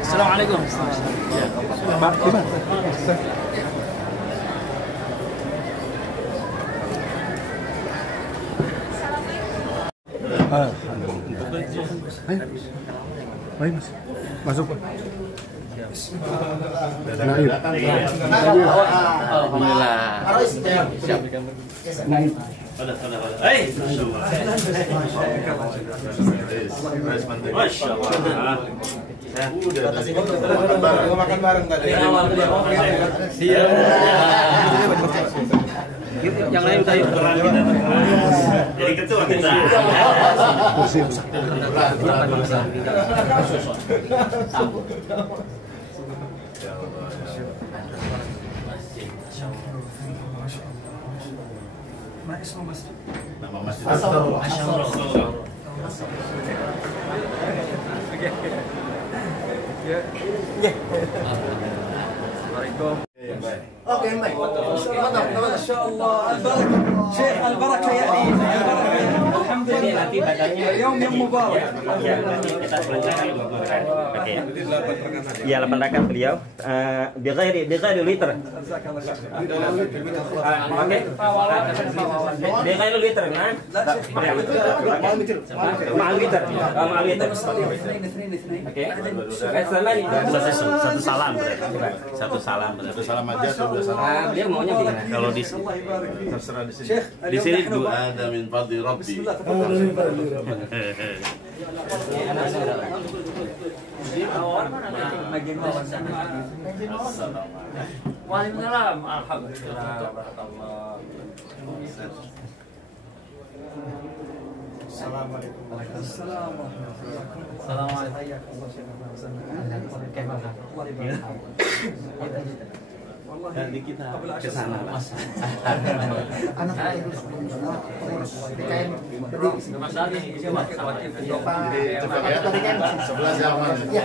Assalamualaikum. Mbak, gimana? Ayo, Mas. Masuk, Pak. Alhamdulillah. Siap. Masya Allah. Udah makan bareng tadi. Siap. Yang lain udah yuk. Jadi ketua kita. Nama masjid. Astagfirullah. Assalamualaikum. اوكي ماي ما شاء الله البركه شيخ البركه يأتي الحمد لله nanti badannya يوم مبارك ya nanti kita selanjutkan 20 rekan. Oke ya. Ya 8 rekan beliau bighairi liter. جزاك الله شيخ Oke. Bighairi liter kan? Ma'al liter. Ma'al liter. اثنين Oke. Selesai satu salam berarti. Satu salam berarti. Satu salam aja sudah salam. Dia maunya gimana? Kalau di الله يبارك فيك Terserah di sini. شيخ di sini dua. Ada min fadli rabbi. بسم الله تفضل Waalaikumsalam. Alhamdulillah. Assalamualaikum. السلام ورحمه الله Assalamualaikum. حياكم الله شيخ والله Nanti kita قبل 10 ke sana. سنوات Mas Ali, coba khawatir. Cepat ya. Sebelah zaman. Ya.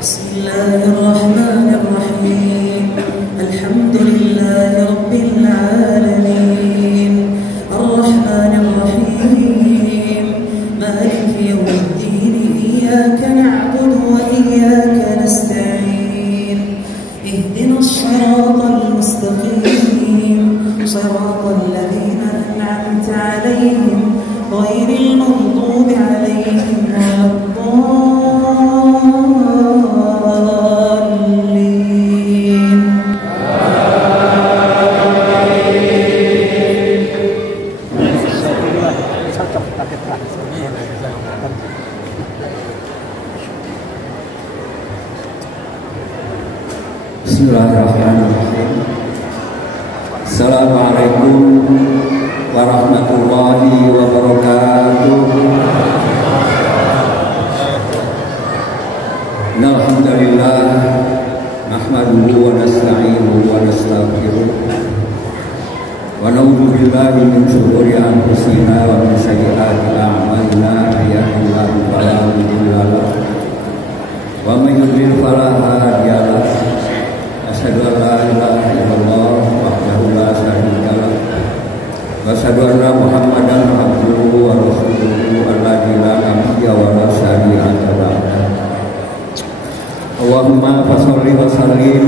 بسم الله الرحمن الرحيم الحمد لله رب العالمين الرحمن الرحيم مالك يوم الدين إياك نعبد وإياك نستعين اهدنا الصراط المستقيم صراط الذين أنعمت عليهم غير المغضوب عليهم ولا الضالين. Bismillahirrahmanirrahim. Assalamualaikum warahmatullahi wabarakatuh. Alhamdulillah nahmaduhu wa nasta'inuhu wa nastaghfiruh wa na'udzu billahi min shururi anfusina wa min sayyiati a'malina yahdihillahu fala mudilla lahu wa may yudlil fala hadiya lahu. Asyhadu an la ilaha illallah wahdahu la syarika lah wa asyhadu anna Muhammadan abduhu wa rasuluhu alladzi la nabiyya wa la syari'ata lahu. Allahumma fasholli wa sallim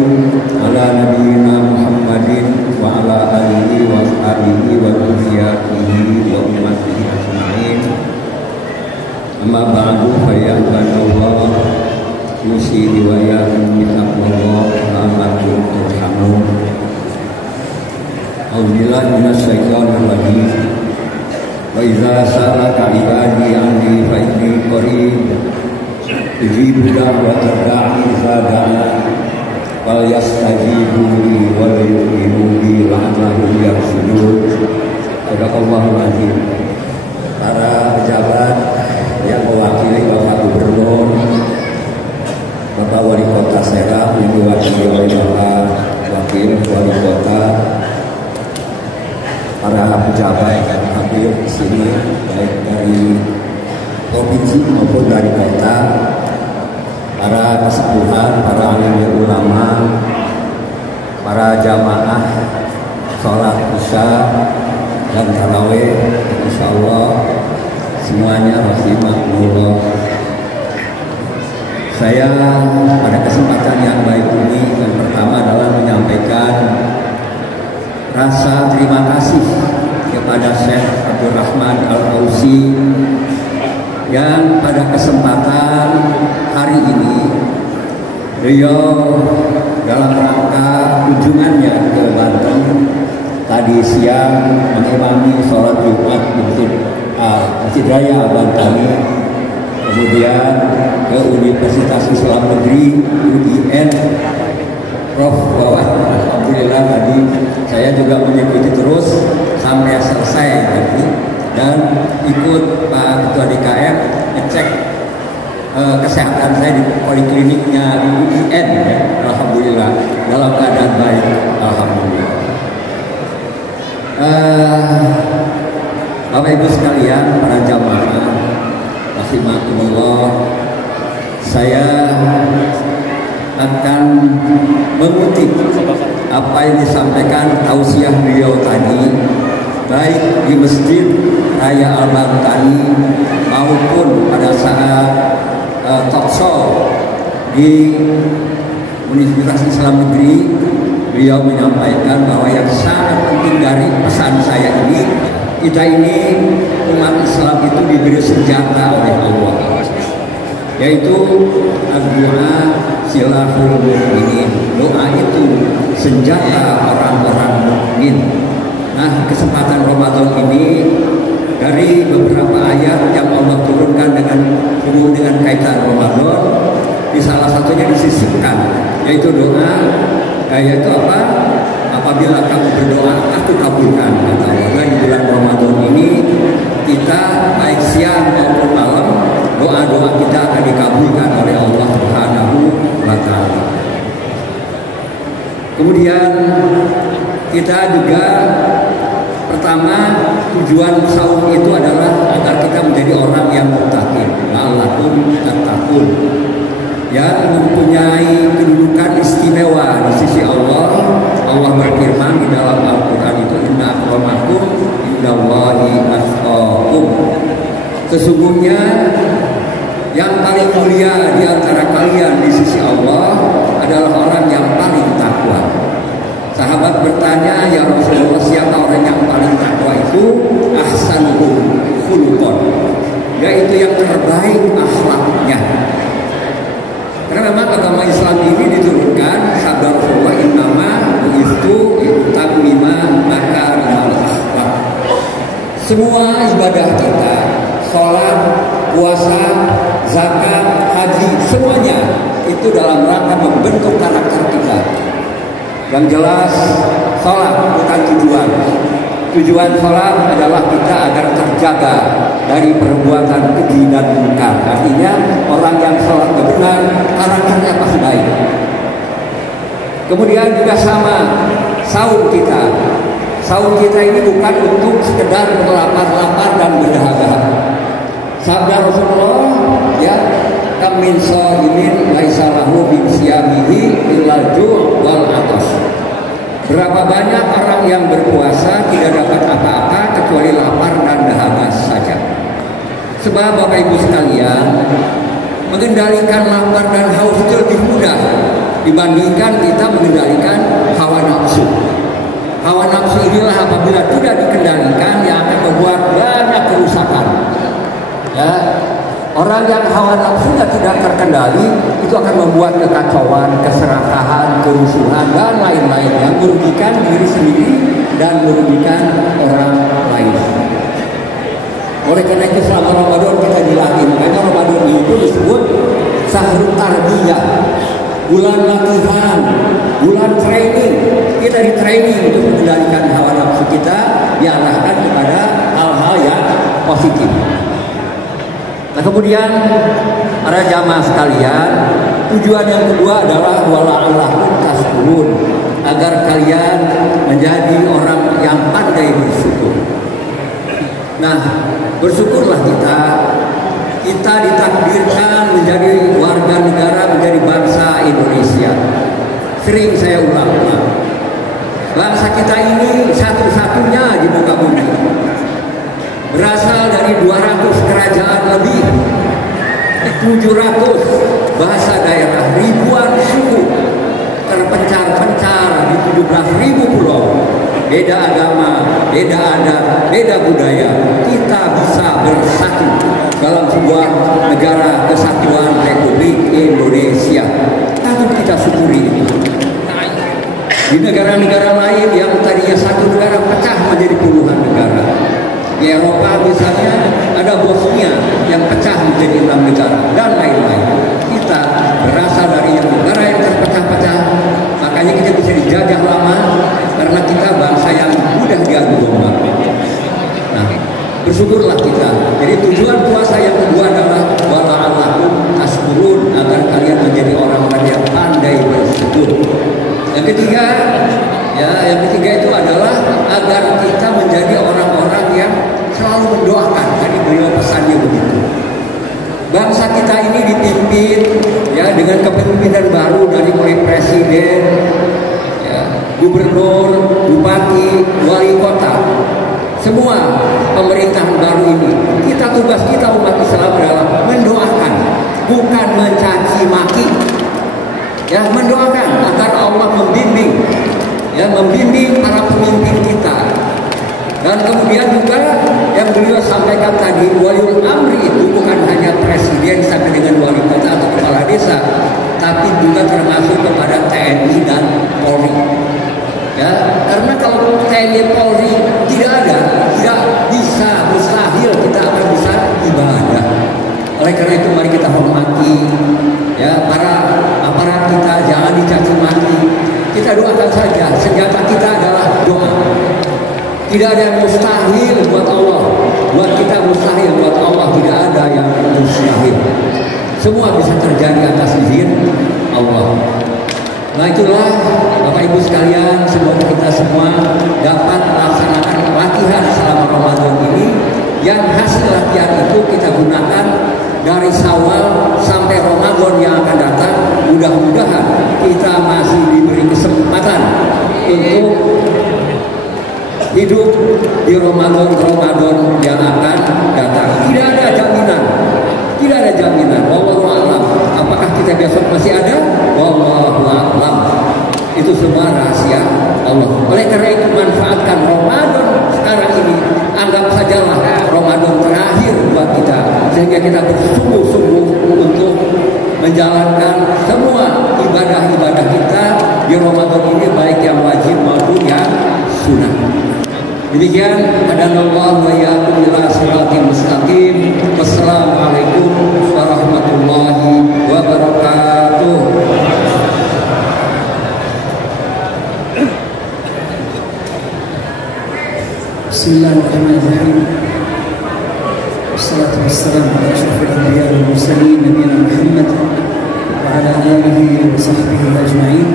ala nabiyyina Muhammadin wa ala alihi wa sahbihi wa dzurriyyatihi wa ummatihi ajma'in. Amma ba'du fa ya ibadallah usi wa ya bittaqwallah la'allakum turhamun. A'udzubillahi minasyaitonir rajim. Wa idza sa'alaka ibadi anni fa inni qarib ujibu da'watad da'i idza da'an wal yastajibu li wal yu'minu bi la'allahum yarshudun. Sadaqallahul azim. Para pejabat yang mewakili Bapak Gubernur, Bapak Wali Kota Serang, diwakili oleh Bapak Wakil Wali Kota, para pejabat yang hadir di sini baik dari provinsi maupun dari kota, para kesepuhan, para alim ulama, para jamaah sholat isya dan tarawih, insyaallah semuanya rahimakumullah. Saya pada kesempatan yang baik ini yang pertama adalah menyampaikan rasa terima kasih kepada Syekh Abdul Rahman Al-Ausi yang pada kesempatan hari ini beliau dalam rangka kunjungannya ke Banten tadi siang mengimami sholat Jumat di Masjid Raya Bantani, kemudian ke Universitas Islam Negeri UIN Prof. Bawah. Alhamdulillah tadi saya juga mengikuti terus sampai selesai tadi dan ikut Pak Ketua DKM ngecek kesehatan saya di polikliniknya di UIN ya. Alhamdulillah dalam keadaan baik, alhamdulillah. Bapak Ibu sekalian, para jamaah rahimakumullah, saya akan mengutip apa yang disampaikan tausiah beliau tadi, baik di Masjid Raya Al-Bantani maupun pada saat talk show di Universitas Islam Negeri. Beliau menyampaikan bahwa yang sangat penting dari pesan saya ini, kita ini umat Islam itu diberi senjata oleh Allah, yaitu doa silahul mu'minin. Doa itu senjata orang-orang mukmin. Nah, kesempatan Ramadan ini dari beberapa ayat yang Allah turunkan dengan kaitan Ramadan, di salah satunya disisipkan, yaitu doa, yaitu apa? Apabila kamu berdoa, aku kabulkan, kata Allah. Di bulan Ramadan ini kita baik siang maupun malam, doa-doa kita akan dikabulkan oleh Allah Subhanahu wa Ta'ala. Kemudian kita juga pertama tujuan saum itu adalah agar kita menjadi orang yang muttaqin, la'allakum tattaqun. yang mempunyai kedudukan istimewa di sisi Allah. Allah berfirman di dalam Al-Quran itu, inna akramakum indallahi atqakum. Sesungguhnya yang paling mulia di antara kalian di sisi Allah adalah orang yang paling takwa. Sahabat bertanya, ya Rasulullah, siapa orang yang paling takwa itu? Ahsanuhum khuluqan, yaitu yang terbaik akhlaknya. Karena memang agama Islam ini diturunkan sabda Rasulullah, innama bu'ithu liutammima makarimal akhlak. Semua ibadah kita, sholat, puasa, zakat, haji, semuanya itu dalam rangka membentuk karakter kita. Yang jelas, sholat bukan tujuan. Tujuan sholat adalah kita agar terjaga dari perbuatan keji dan munkar. Artinya orang yang sholat benar, karakternya pasti baik. Kemudian juga sama saum kita. Saum kita ini bukan untuk sekedar melapar-lapar dan berdahak-dahak. Sabda Rasulullah, ya, kam min shaimin laisa lahu min siyamihi illal ju' wal 'atas. Berapa banyak orang yang berpuasa tidak dapat apa-apa kecuali lapar dan dahaga saja. Sebab Bapak Ibu sekalian, mengendalikan lapar dan haus itu lebih mudah dibandingkan kita mengendalikan hawa nafsu. Hawa nafsu inilah apabila tidak dikendalikan yang akan membuat banyak kerusakan. Ya, orang yang hawa nafsunya tidak terkendali itu akan membuat kekacauan, keserakahan, kerusuhan dan lain-lain yang merugikan diri sendiri dan merugikan orang lain. Oleh karena itu selama Ramadan kita dilatih, makanya Ramadan itu disebut Syahrul Tarbiyah, bulan latihan, bulan training. Kita di training untuk mengendalikan hawa nafsu kita, diarahkan kepada hal-hal yang positif. Nah, kemudian para jamaah sekalian, tujuan yang kedua adalah wala'allakum tashkurun, agar kalian menjadi orang yang pandai bersyukur. Nah, bersyukurlah kita ditakdirkan menjadi warga negara, menjadi bangsa Indonesia. Sering saya ulang-ulang, bangsa kita ini satu-satunya di muka bumi, berasal dari 200 kerajaan lebih, 700 bahasa daerah, ribuan suku, terpencar-pencar di 17.000 pulau. Beda agama, beda adat, beda budaya, kita bisa bersatu dalam sebuah negara kesatuan Republik Indonesia. Patut kita syukuri itu. Di negara-negara lain yang tadinya satu negara pecah menjadi puluhan negara. Di Eropa misalnya ada Bosnia yang pecah menjadi 6 negara dan lain-lain. Kita berasal dari negara yang terpecah-pecah, makanya kita bisa dijajah lama karena kita bangsa yang mudah diadu domba. Nah, bersyukurlah kita. Jadi tujuan puasa yang kedua adalah wala'allakum tashkurun, agar kalian menjadi orang-orang yang pandai bersyukur. Yang ketiga, yang ketiga itu adalah agar kita menjadi orang-orang yang selalu mendoakan. Tadi beliau pesannya begitu. Bangsa kita ini dipimpin ya dengan kepemimpinan baru dari mulai presiden, ya, gubernur, bupati, wali kota, semua pemerintahan baru ini. Tugas kita umat Islam adalah mendoakan, bukan mencaci maki. Ya, mendoakan agar Allah membimbing, ya, membimbing para pemimpin kita. Dan kemudian juga yang beliau sampaikan tadi, waliul amri itu bukan hanya presiden sampai dengan wali kota atau kepala desa, tapi juga termasuk kepada TNI dan Polri. Ya, karena kalau TNI Polri tidak ada, tidak bisa, mustahil kita akan bisa ibadah. Oleh karena itu mari kita hormati, ya, para aparat kita, jangan dicaci maki. Kita doakan saja, senjata kita adalah doa. Tidak ada yang mustahil buat Allah. Buat kita mustahil, buat Allah tidak ada yang mustahil. Semua bisa terjadi atas izin Allah. Nah, itulah Bapak Ibu sekalian, semoga kita semua dapat melaksanakan latihan selama Ramadan ini, yang hasil latihan itu kita gunakan dari Syawal sampai Ramadan yang akan datang. di Ramadan yang akan datang. Tidak ada jaminan. Tidak ada jaminan. Wallahu a'lam. Apakah kita besok masih ada? Wallahu a'lam. Itu semua rahasia Allah. Oleh karena itu manfaatkan Ramadan sekarang ini. Anggap sajalah Ramadan terakhir buat kita, sehingga kita bersungguh-sungguh untuk menjalankan semua ibadah-ibadah kita di Ramadan ini, baik yang wajib maupun yang sunnah. Demikian, hadanallahu wa iyyakum ila siratal mustaqim. Wassalamualaikum warahmatullahi wabarakatuh. Bismillahirrahmanirrahim. Wassalatu wassalamu ala asyrafil anbiya wal mursalin nabiyina Muhammad wa ala alihi wa sahbihi ajma'in.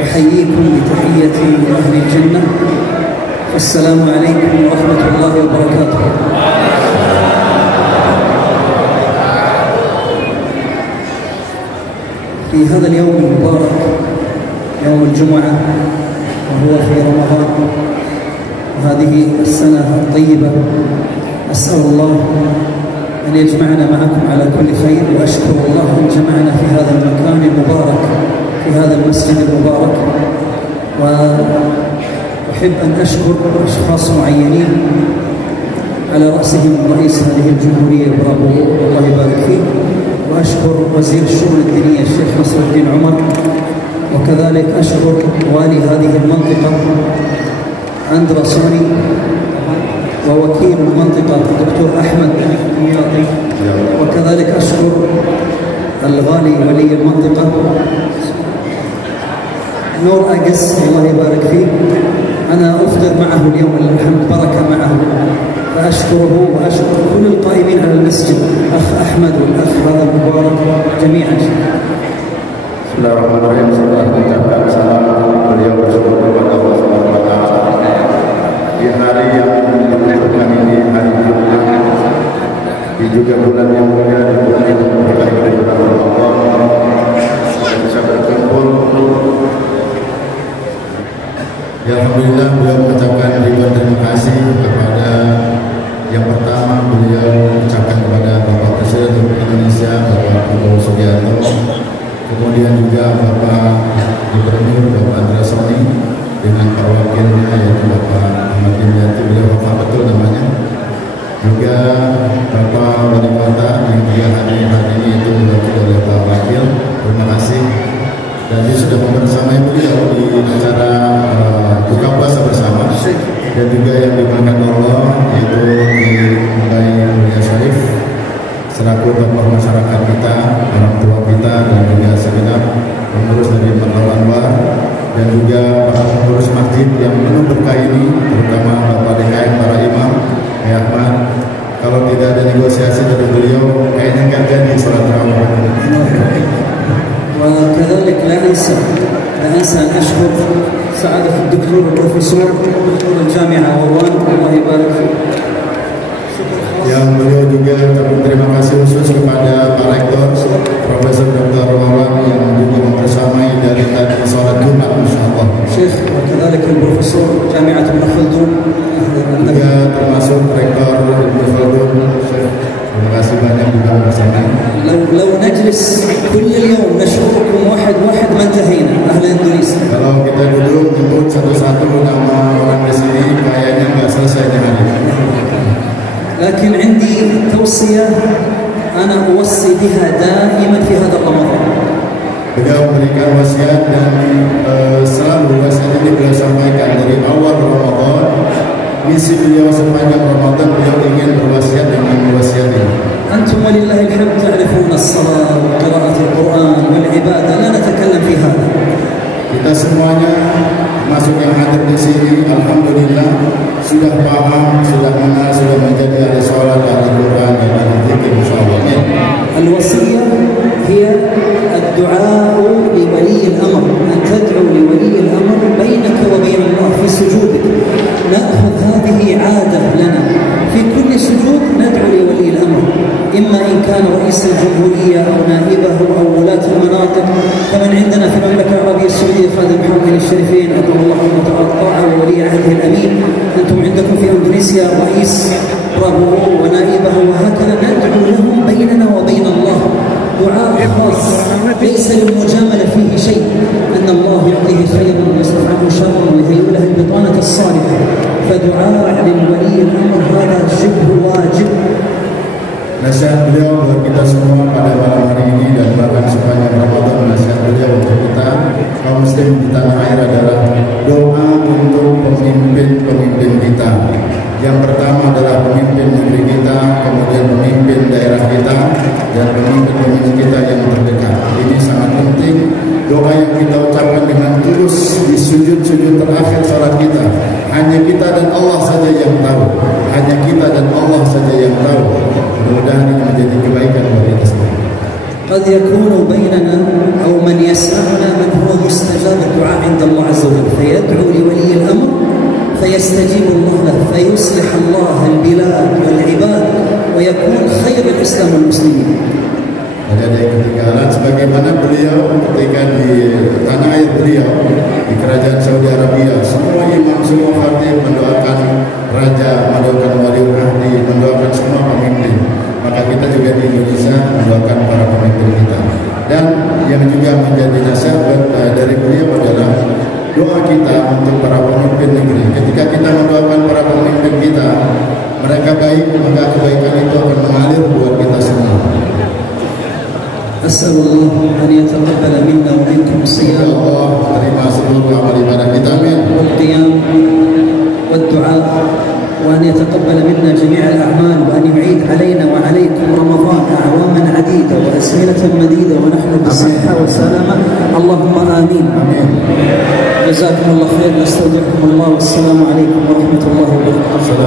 Uhayyikum bi tahiyyati ahli jannah. Assalamu alaikum warahmatullahi wabarakatuh. في هذا اليوم المبارك يوم الجمعة وهو في رمضان وهذه السنة الطيبة، أسأل الله أن يجمعنا معكم على كل خير، وأشكر الله أن جمعنا في هذا المكان المبارك في هذا المسجد المبارك. وأحب أن أشكر أشخاص معينين على رأسهم رئيس هذه الجمهورية برافو الله يبارك فيه، وأشكر وزير الشؤون الدينية الشيخ نصر الدين عمر، وكذلك أشكر والي هذه المنطقة أندرا سوني، ووكيل المنطقة الدكتور أحمد مياطي، وكذلك أشكر الغالي ولي المنطقة نور أقس الله يبارك فيه. أنا أفطر معه اليوم الحمد بركة معه، فأشكره وأشكر كل القائمين على المسجد، أخ أحمد والأخ هذا المبارك جميعا. Bismillahirrahmanirrahim. Setelah mengucapkan salam, beliau bersyukur kepada Allah Subhanahu wa Ta'ala di hari yang menunjukkan ini, hari Jumat, di juga bulan yang mulia, di bulan yang berkaitan dengan Ramadan, kita bisa berkumpul. Ya, alhamdulillah, beliau mengucapkan ribuan terima kasih kepada yang pertama beliau ucapkan kepada Bapak Presiden Republik Indonesia, Bapak Prabowo Subianto. Kemudian juga Bapak Gubernur Bapak Andra Soni dengan perwakilannya yaitu Bapak Ahmad Dimyati, beliau Bapak betul namanya. Juga Bapak Wali Kota yang juga hari ini itu diwakili oleh Pak Wakil. Terima kasih. Dan dia sudah membersamai beliau di acara buka puasa bersama. Dan juga yang dimakan Allah yaitu di Mbak Mulia Syarif selaku tokoh masyarakat kita, orang tua kita, dan juga segenap pengurus dari Markaz Anwar, dan juga para pengurus masjid yang penuh berkah ini, terutama Bapak DKM, para imam, Ahmad. Kalau tidak ada negosiasi dari beliau, kayaknya nggak jadi sholat tarawih. وكذلك لا أنسى أن أشكر سعادة الدكتور البروفيسور دكتور الجامعة وروان الله يبارك فيه. Yang beliau juga terima kasih khusus kepada Pak Rektor Profesor Dr. Wawan yang juga membersamai dari tadi sholat Jumat, Masya Allah. Syekh, وكذلك البروفيسور جامعة ابن خلدون juga termasuk Rektor Ibnu Khaldun. Terima kasih banyak juga bersama. لو نجلس كل اليوم نشكركم واحد واحد ما انتهينا أهل إندونيسيا. Kalau kita duduk nyebut satu-satu nama orang di sini, kayaknya nggak selesai dengan ini. لكن عندي توصية أنا أوصي بها دائما في هذا رمضان. Beliau memberikan wasiat dan selalu wasiat ini beliau sampaikan dari awal Ramadan. Misi beliau sepanjang Ramadan, beliau ingin berwasiat dengan wasiat ini. أنتم ولله الحمد تعرفون الصلاة وقراءة القرآن والعبادة، لا نتكلم في هذا. Kita semuanya masuk yang hadir di sini, alhamdulillah sudah paham, sudah mengenal, sudah menjadi ahli sholat, ahli Quran, dan ahli zikir, insyaallah. الوصية هي الدعاء لولي الأمر، أن تدعو لولي الأمر بينك وبين الله في سجودك. نأخذ هذه عادة لنا في كل سجود ندعو لولي الأمر، إما إن كان رئيس الجمهورية أو نائبه أو ولاة المناطق، كمن عندنا في المملكة العربية السعودية خادم محمد الشريفين أطول الله الطاعة وولي عهده الأمين. أنتم أوصياء الرئيس برافو ونائبه، وهكذا ندعو لهم بيننا وبين الله دعاء خاص ليس للمجاملة فيه شيء، أن الله يعطيه خيرا ويصرف عنه شرا ويهيئ له البطانة الصالحة، فدعاء للولي الأمر هذا شبه واجب. Nasihat beliau buat kita semua pada malam hari ini dan bahkan sepanjang Ramadan, nasihat beliau untuk kita kaum muslim di tanah air adalah doa untuk pemimpin-pemimpin kita. Yang pertama adalah pemimpin negeri kita, kemudian pemimpin daerah kita, dan pemimpin-pemimpin kita yang terdekat. Ini sangat penting. Doa yang kita ucapkan dengan tulus di sujud-sujud terakhir salat kita, hanya kita dan Allah saja yang tahu. Hanya kita dan Allah saja yang tahu. Mudah-mudahan ini menjadi kebaikan bagi kita semua. قد يكون بيننا أو من يسمعنا من هو مستجاب الدعاء عند الله عز وجل، فيدعو لولي الأمر فيستجيب الله له، فيصلح الله البلاد والعباد ويكون خير الإسلام والمسلمين. Ada yang ketinggalan sebagaimana beliau ketika di tanah air beliau di kerajaan Saudi Arabia, semua imam, semua khatib mendoakan raja, mendoakan waliul ahdi, mendoakan semua pemimpin. Maka kita juga di Indonesia mendoakan para pemimpin kita. Dan yang juga menjadi nasihat dari beliau adalah doa kita untuk para pemimpin negeri. Ketika kita mendoakan para pemimpin kita, mereka baik, maka kebaikan itu akan mengalir buat kita semua. أسأل الله أن يتقبل منا ومنكم الصيام والقيام والدعاء، وأن يتقبل منا جميع الأعمال، وأن يعيد علينا وعليكم رمضان أعواما عديدة وأزمنة مديدة ونحن بالصحة والسلامة، اللهم آمين. جزاكم الله خير، نستودعكم الله، والسلام عليكم ورحمة الله وبركاته.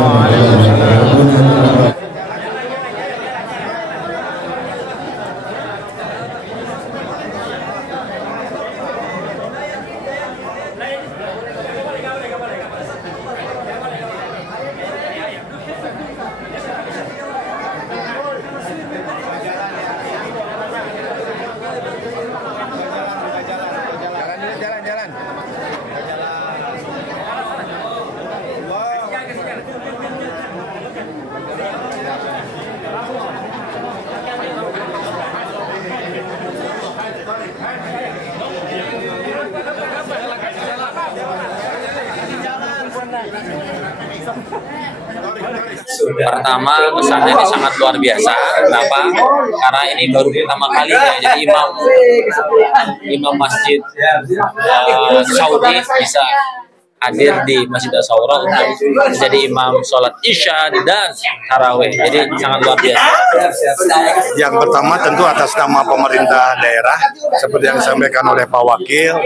Pertama, kesannya ini sangat luar biasa. Kenapa? Karena ini baru pertama kalinya. Jadi imam masjid Saudi bisa hadir di Masjid As-Saura untuk menjadi imam sholat isya dan tarawih. Jadi sangat luar biasa. Yang pertama tentu atas nama pemerintah daerah, seperti yang disampaikan oleh Pak Wakil,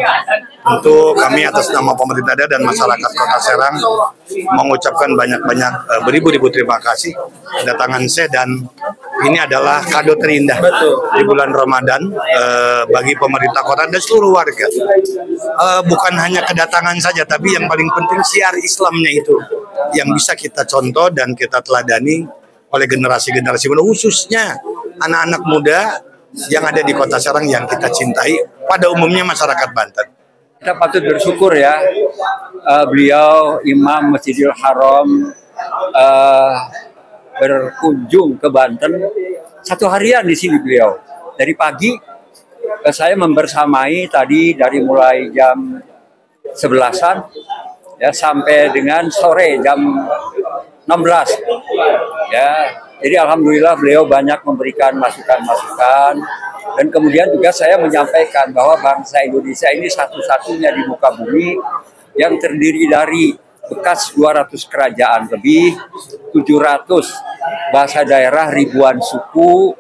tentu kami atas nama pemerintah daerah dan masyarakat Kota Serang mengucapkan banyak-banyak beribu-ribu terima kasih kedatangan saya, dan ini adalah kado terindah di bulan Ramadan bagi pemerintah kota dan seluruh warga. Bukan hanya kedatangan saja, tapi yang paling penting siar Islamnya itu yang bisa kita contoh dan kita teladani oleh generasi-generasi muda, khususnya anak-anak muda yang ada di Kota Serang yang kita cintai, pada umumnya masyarakat Banten. Kita patut bersyukur ya, beliau Imam Masjidil Haram berkunjung ke Banten satu harian di sini beliau. Dari pagi saya membersamai tadi dari mulai jam 11-an ya sampai dengan sore jam 16 ya. Jadi alhamdulillah beliau banyak memberikan masukan-masukan, dan kemudian juga saya menyampaikan bahwa bangsa Indonesia ini satu-satunya di muka bumi yang terdiri dari bekas 200 kerajaan lebih, 700 bahasa daerah, ribuan suku,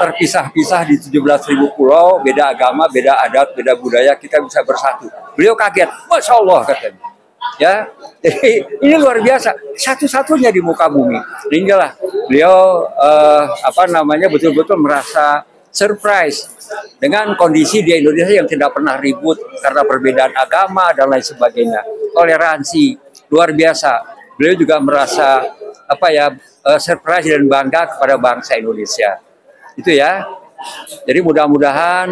terpisah-pisah di 17.000 pulau, beda agama, beda adat, beda budaya, kita bisa bersatu. Beliau kaget, Masya Allah katanya. Ya, jadi ini luar biasa, satu-satunya di muka bumi. Inilah beliau betul-betul merasa surprise dengan kondisi di Indonesia yang tidak pernah ribut karena perbedaan agama dan lain sebagainya. Toleransi luar biasa. Beliau juga merasa surprise dan bangga kepada bangsa Indonesia. Itu ya. Jadi mudah-mudahan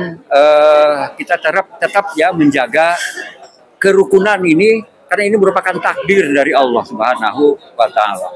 kita tetap ya menjaga kerukunan ini, karena ini merupakan takdir dari Allah Subhanahu wa Ta'ala.